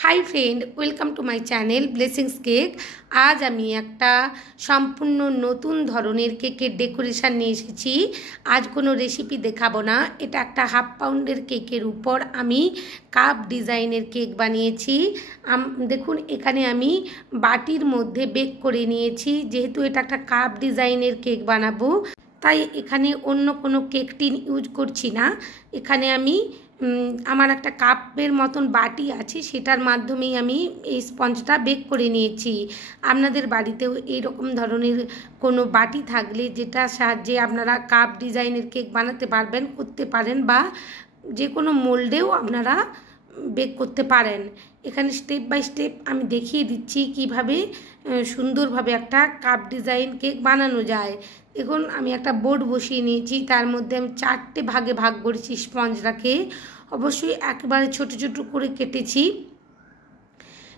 High friend welcome to my channel blessings cake. आज आमी एकटा सम्पूर्ण नतून धरनेर केकेर डेकोरेशन निये एसेछि। आज कोनो रेसिपि देखाबो ना, एटा एकटा हाफ पाउंडेर केकेर ऊपर आमी काप डिजाइनेर केक बानिয়েছি। देखुन एखाने आमी बाटिर मध्य बेक करे निয়েছি। जेहेतु एटा एकटा काप डिजाइनेर केक बानाबो ताई एखाने अन्य कोनो केक टिन यूज करछि ना। एखाने आमी আমার একটা কাপের মতন বাটি আছে, সেটার মাধ্যমেই আমি এই স্পঞ্জটা বেক করে নিয়েছি। আপনাদের বাড়িতেও এইরকম ধরনের কোনো বাটি থাকলে যেটা সাহায্যে আপনারা কাপ ডিজাইনের কেক বানাতে পারবেন, করতে পারেন, বা যে কোনো মোল্ডেও আপনারা বেক করতে পারেন। এখানে স্টেপ বাই স্টেপ আমি দেখিয়ে দিচ্ছি কিভাবে সুন্দরভাবে একটা কাপ ডিজাইন কেক বানানো যায়। দেখুন আমি একটা বোর্ড বসিয়ে নিয়েছি, তার মধ্যে আমি 4টে ভাগে ভাগ করেছি স্পঞ্জটাকে। অবশ্যই একেবারে ছোট ছোট করে কেটেছি।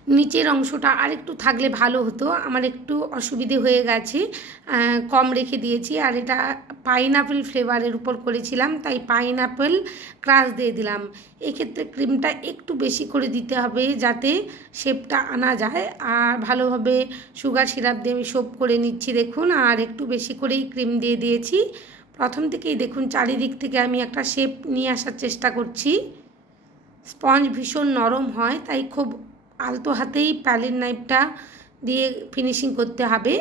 নিচের অংশটা আরেকটু থাকলে ভালো হতো, আমার একটু অসুবিধে হয়ে গেছে, কম রেখে দিয়েছি। আর এটা পাইনাপেল ফ্লেভারের উপর করেছিলাম, তাই পাইনাপেল ক্রাশ দিয়ে দিলাম। এক্ষেত্রে ক্রিমটা একটু বেশি করে দিতে হবে যাতে শেপটা আনা যায়। আর ভালোভাবে সুগার সিরাপ দিয়ে আমি সোপ করে নিচ্ছি দেখুন। আর একটু বেশি করেই ক্রিম দিয়ে দিয়েছি। প্রথম থেকেই দেখুন চারিদিক থেকে আমি একটা শেপ নিয়ে আসার চেষ্টা করছি। স্পঞ্জ ভীষণ নরম হয়, তাই খুব আলতো হাতেই প্যালেট নাইফটা দিয়ে ফিনিশিং করতে হবে।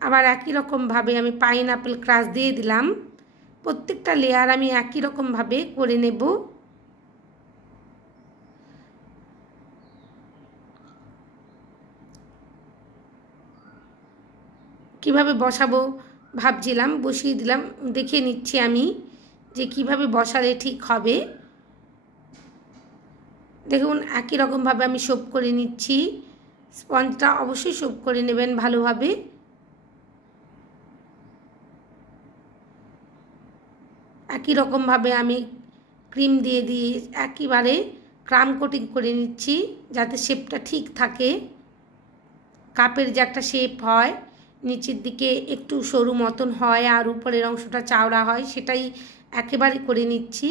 আবার একই রকমভাবে আমি পাইনাপেল ক্রাশ দিয়ে দিলাম। প্রত্যেকটা লেয়ার আমি একই রকমভাবে করে নেব। কিভাবে বসাবো ভাবছিলাম, বসিয়ে দিলাম। দেখে নিচ্ছি আমি যে কিভাবে বসালে ঠিক হবে। দেখুন একই রকমভাবে আমি সোপ করে নিচ্ছি। স্পঞ্জটা অবশ্যই সোপ করে নেবেন ভালোভাবে। একই রকমভাবে আমি ক্রিম দিয়ে দিয়ে একেবারে ক্রাম কোটিং করে নিচ্ছি যাতে শেপটা ঠিক থাকে। কাপের যে একটা শেপ হয়, নিচের দিকে একটু সরু মতন হয় আর উপরের অংশটা চওড়া হয়, সেটাই একেবারে করে নিচ্ছি।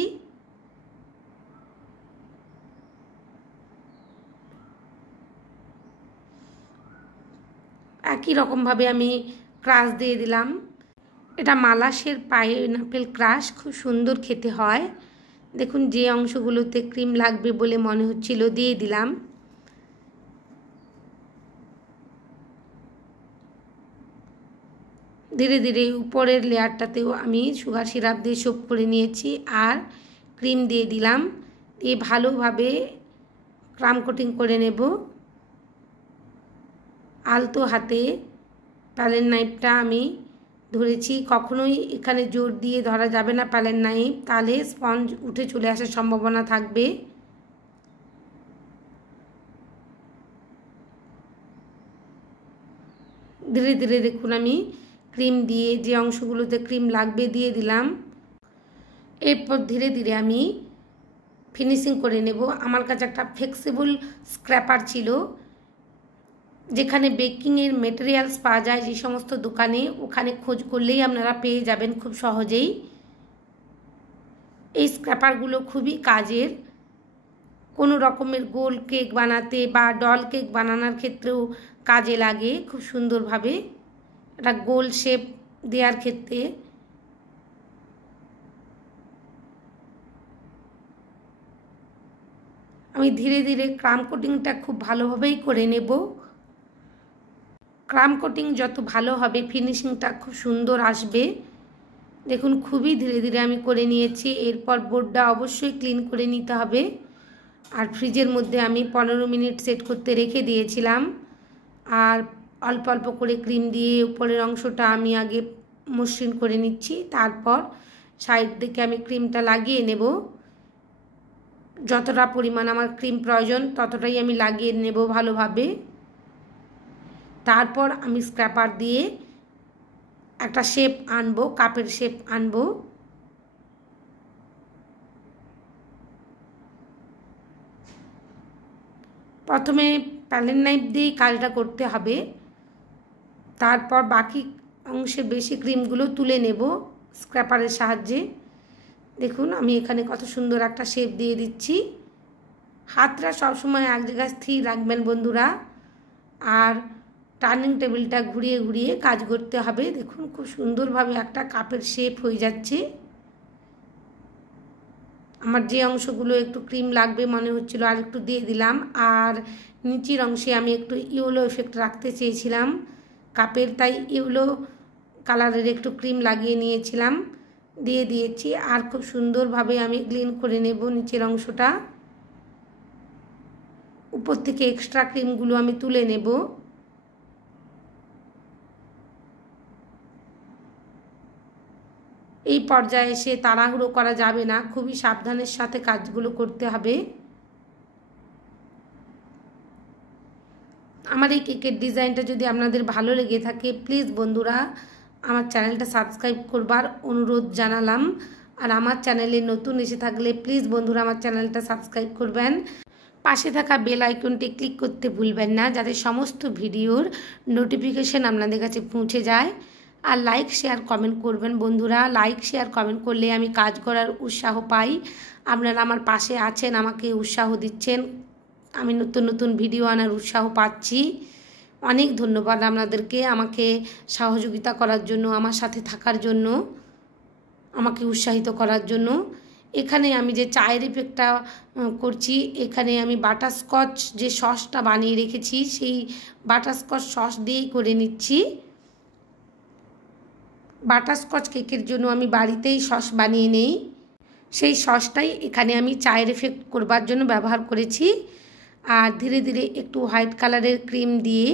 একই রকমভাবে আমি ক্রাশ দিয়ে দিলাম। এটা মালাসের পাইনাপেল ক্রাশ, খুব সুন্দর খেতে হয়। দেখুন যে অংশগুলোতে ক্রিম লাগবে বলে মনে হচ্ছিল দিয়ে দিলাম। ধীরে ধীরে উপরের লেয়ারটাতেও আমি সুগার সিরাপ দিয়ে সোপ করে নিয়েছি আর ক্রিম দিয়ে দিলাম। দিয়ে ভালোভাবে ক্রাম কোটিং করে নেব। আলতো হাতে প্যালেট নাইফটা আমি ধরেছি। কখনোই এখানে জোর দিয়ে ধরা যাবে না প্যালেট নাইফ, তাহলে স্পঞ্জ উঠে চলে আসার সম্ভাবনা থাকবে। ধীরে ধীরে দেখুন আমি ক্রিম দিয়ে যে অংশগুলোতে ক্রিম লাগবে দিয়ে দিলাম। এরপর ধীরে ধীরে আমি ফিনিশিং করে নেব। আমার কাছে একটা ফ্লেক্সিবল স্ক্র্যাপার ছিল, যেখানে বেকিংয়ের মেটেরিয়ালস পাওয়া যায় যে সমস্ত দোকানে, ওখানে খোঁজ করলেই আপনারা পেয়ে যাবেন খুব সহজেই। এই স্ক্র্যাপারগুলো খুবই কাজের। কোনো রকমের গোল কেক বানাতে বা ডল কেক বানানোর ক্ষেত্রেও কাজে লাগে খুব সুন্দরভাবে। একটা গোল শেপ দেওয়ার ক্ষেত্রে আমি ধীরে ধীরে ক্রাম কোটিংটা খুব ভালোভাবেই করে নেব। ক্রাম কোটিং যত ভালো হবে ফিনিশিংটা খুব সুন্দর আসবে। দেখুন খুবই ধীরে ধীরে আমি করে নিয়েছি। এরপর বোর্ডটা অবশ্যই ক্লিন করে নিতে হবে। আর ফ্রিজের মধ্যে আমি 15 মিনিট সেট করতে রেখে দিয়েছিলাম। আর অল্প অল্প করে ক্রিম দিয়ে উপরের অংশটা আমি আগে মসৃণ করে নিচ্ছি, তারপর সাইড দিকে আমি ক্রিমটা লাগিয়ে নেব। যতটা পরিমাণ আমার ক্রিম প্রয়োজন ততটাই আমি লাগিয়ে নেব ভালোভাবে। তারপর আমি স্ক্র্যাপার দিয়ে একটা শেপ আনবো, কাপের শেপ আনবো। প্রথমে প্যালেট নাইফ দিয়ে কাজটা করতে হবে, তারপর বাকি অংশের বেশি ক্রিমগুলো তুলে নেব স্ক্র্যাপারের সাহায্যে। দেখুন আমি এখানে কত সুন্দর একটা শেপ দিয়ে দিচ্ছি। হাতটা সবসময় এক জায়গায় স্থির রাখবেন বন্ধুরা, আর টার্নিং টেবিলটা ঘুরিয়ে ঘুরিয়ে কাজ করতে হবে। দেখুন খুব সুন্দরভাবে একটা কাপের শেপ হয়ে যাচ্ছে। আমার যে অংশগুলো একটু ক্রিম লাগবে মনে হচ্ছিল আর একটু দিয়ে দিলাম, আর নিচের অংশে আমি একটু ইয়েলো এফেক্ট রাখতে চেয়েছিলাম কাপের, তাই ইয়েলো কালারের একটু ক্রিম লাগিয়ে নিয়েছিলাম, দিয়ে দিয়েছি। আর খুব সুন্দরভাবে আমি গ্লিন করে নেব নিচের অংশটা। উপর থেকে এক্সট্রা ক্রিমগুলো আমি তুলে নেব। এই পর্যায়ে এসে তাড়াহুড়ো করা যাবে না, খুবই সাবধানের সাথে কাজগুলো করতে হবে। আমার এই কেকের ডিজাইনটা যদি আপনাদের ভালো লেগে থাকে প্লিজ বন্ধুরা আমার চ্যানেলটা সাবস্ক্রাইব করবার অনুরোধ জানালাম। আর আমার চ্যানেলে নতুন এসে থাকলে প্লিজ বন্ধুরা আমার চ্যানেলটা সাবস্ক্রাইব করবেন। পাশে থাকা বেল আইকনটি ক্লিক করতে ভুলবেন না, যাতে সমস্ত ভিডিওর নোটিফিকেশন আপনাদের কাছে পৌঁছে যায়। আর লাইক শেয়ার কমেন্ট করবেন বন্ধুরা, লাইক শেয়ার কমেন্ট করলে আমি কাজ করার উৎসাহ পাই। আপনারা আমার পাশে আছেন, আমাকে উৎসাহ দিচ্ছেন, আমি নতুন নতুন ভিডিও আনার উৎসাহ পাচ্ছি। অনেক ধন্যবাদ আপনাদেরকে আমাকে সহযোগিতা করার জন্য, আমার সাথে থাকার জন্য, আমাকে উৎসাহিত করার জন্য। এখানে আমি যে চায়ের ইফেক্টটা করছি, এখানে আমি বাটারস্কচ যে সসটা বানিয়ে রেখেছি সেই বাটারস্কচ সস দিয়েই করে নিচ্ছি। বাটারস্কচ কেকের জন্য আমি বাড়িতেই সস বানিয়ে নেই, সেই সসটাই এখানে আমি চায়ের এফেক্ট করবার জন্য ব্যবহার করেছি। আর ধীরে ধীরে একটু হোয়াইট কালারের ক্রিম দিয়ে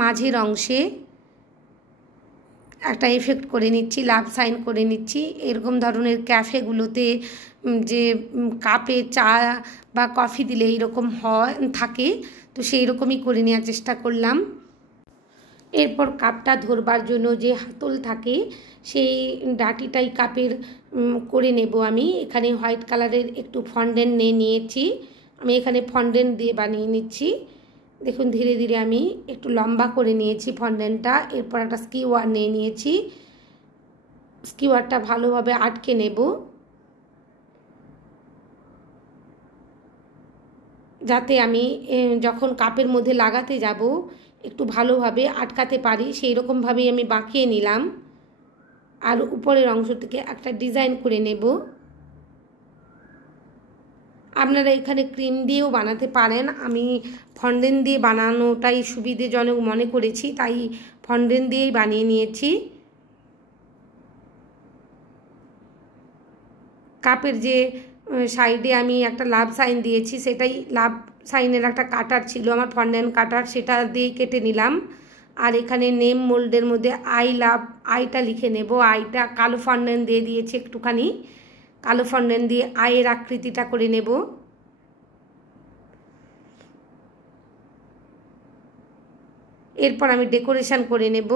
মাঝের অংশে একটা এফেক্ট করে নিচ্ছি, লাভ সাইন করে নিচ্ছি। এরকম ধরনের ক্যাফেগুলোতে যে কাপে চা বা কফি দিলে এইরকম হয় থাকে, তো সেই রকমই করে নেওয়ার চেষ্টা করলাম। এরপর কাপটা ধরবার জন্য যে হাতল থাকে সেই ডাটিটাই কাপের করে নেব আমি। এখানে হোয়াইট কালারের একটু ফন্ডেন্ট নিয়েছি, আমি এখানে ফন্ডেন্ট দিয়ে বানিয়ে নিচ্ছি। দেখুন ধীরে ধীরে আমি একটু লম্বা করে নিয়েছি ফন্ডেন্টটা। এরপর একটা স্কিওয়ার নিয়ে নিয়েছি, স্কিওয়ারটা ভালোভাবে আটকে নেব, যাতে আমি যখন কাপের মধ্যে লাগাতে যাব একটু ভালোভাবে আটকাতে পারি, সেই রকমভাবেই আমি বাঁকিয়ে নিলাম। আর উপরের অংশ থেকে একটা ডিজাইন করে নেব। আপনারা এখানে ক্রিম দিয়েও বানাতে পারেন, আমি ফন্ডেন্ট দিয়ে বানানোটাই সুবিধাজনক মনে করেছি, তাই ফন্ডেন্ট দিয়েই বানিয়ে নিয়েছি। কাপের যে সাইডে আমি একটা লাভ সাইন দিয়েছি, সেটাই লাভ সাইনের একটা কাটার ছিল আমার, ফন্ডেন্ট কাটার, সেটা দিয়ে কেটে নিলাম। আর এখানে নেম মোল্ডের মধ্যে আই লাভ, আইটা লিখে নেব। আইটা কালো ফন্ডেন্ট দিয়ে দিয়েছি, একটুখানি কালো ফন্ডেন্ট দিয়ে আয়ের আকৃতিটা করে নেব। এরপর আমি ডেকোরেশন করে নেব।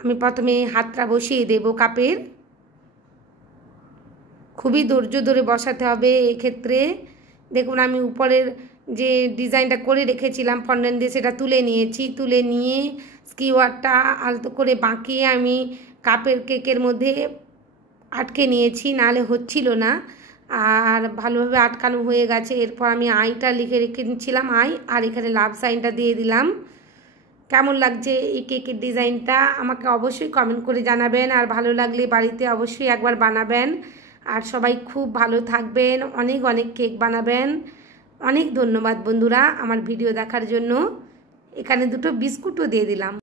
আমি প্রথমে হাতটা বসিয়ে দেব কাপের, খুবই ধৈর্য ধরে বসাতে হবে এক্ষেত্রে। দেখুন আমি উপরের যে ডিজাইনটা করে রেখেছিলাম ফন্ডেন্ট দিয়ে সেটা তুলে নিয়েছি, তুলে নিয়ে স্কিওয়ারটা আলতো করে বাঁকিয়ে আমি কাপের কেকের মধ্যে আটকে নিয়েছি, নাহলে হচ্ছিল না। আর ভালোভাবে আটকানো হয়ে গেছে। এরপর আমি আইটা লিখে রেখেছিলাম আই, আর এখানে লাভ সাইনটা দিয়ে দিলাম। কেমন লাগছে এই কেকের ডিজাইনটা আমাকে অবশ্যই কমেন্ট করে জানাবেন, আর ভালো লাগলে বাড়িতে অবশ্যই একবার বানাবেন। আর সবাই খুব ভালো থাকবেন, অনেক অনেক কেক বানাবেন। অনেক ধন্যবাদ বন্ধুরা আমার ভিডিও দেখার জন্য। এখানে দুটো বিস্কুটও দিয়ে দিলাম।